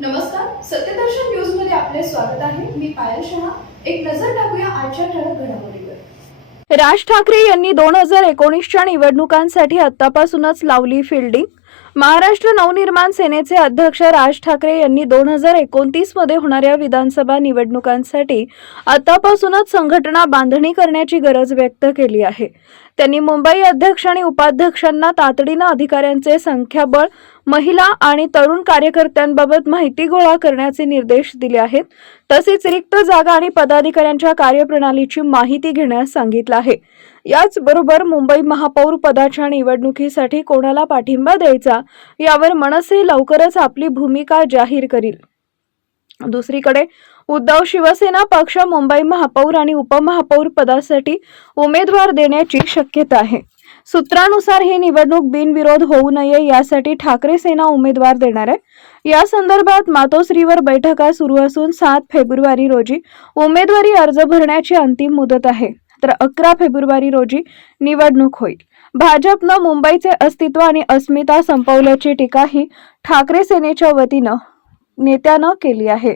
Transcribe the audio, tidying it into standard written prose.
नमस्कार, सत्यदर्शन न्यूज मध्ये आपले स्वागत आहे। मी पायल शहा। एक नजर टाकूया आजच्या ठळक घडामोडीवर। राज ठाकरे यांनी 2019च्या निवडणुकांसाठी आतापासूनच लावली फिल्डिंग। महाराष्ट्र नवनिर्माण सेनेचे अध्यक्ष राज ठाकरे यांनी 2029 मध्ये होणाऱ्या विधानसभा निवडणुकांसाठी आतापासूनच संघटना बांधणी करण्याची गरज व्यक्त केली आहे। त्यांनी मुंबई अध्यक्ष आणि उपाध्यक्षांना तातडीने अधिकाऱ्यांचे संख्याबळ, महिला आणि तरुण कार्यकर्त्यांबाबत माहिती गोळा करण्याचे निर्देश दिले आहेत। तसेच रिक्त जागा आणि पदाधिकाऱ्यांच्या कार्यप्रणालीची माहिती घेण्यास सांगितले आहे। याचबरोबर मुंबई महापौर पदाच्या निवडणुकीसाठी कोणाला पाठिंबा द्यायचा यावर मनसे लवकरच आपली भूमिका जाहीर करील। दुसरीकडे उद्धव शिवसेना पक्ष मुंबई महापौर आणि उपमहापौर पदासाठी उमेदवार देण्याची शक्यता आहे। सूत्रानुसार ही निवडणूक बिनविरोध होऊ नये यासाठी ठाकरे सेना उमेदवार देणार आहे। या संदर्भात मातोश्रीवर बैठका सुरू असून 7 फेब्रुवारी रोजी उमेदवारी अर्ज भरण्याची अंतिम मुदत आहे, तर 11 फेब्रुवारी रोजी निवडणूक होईल। भाजपनं मुंबईचे अस्तित्व आणि अस्मिता संपवल्याची टीकाही ठाकरे सेनेच्या वतीनं नेत्यानं केली आहे।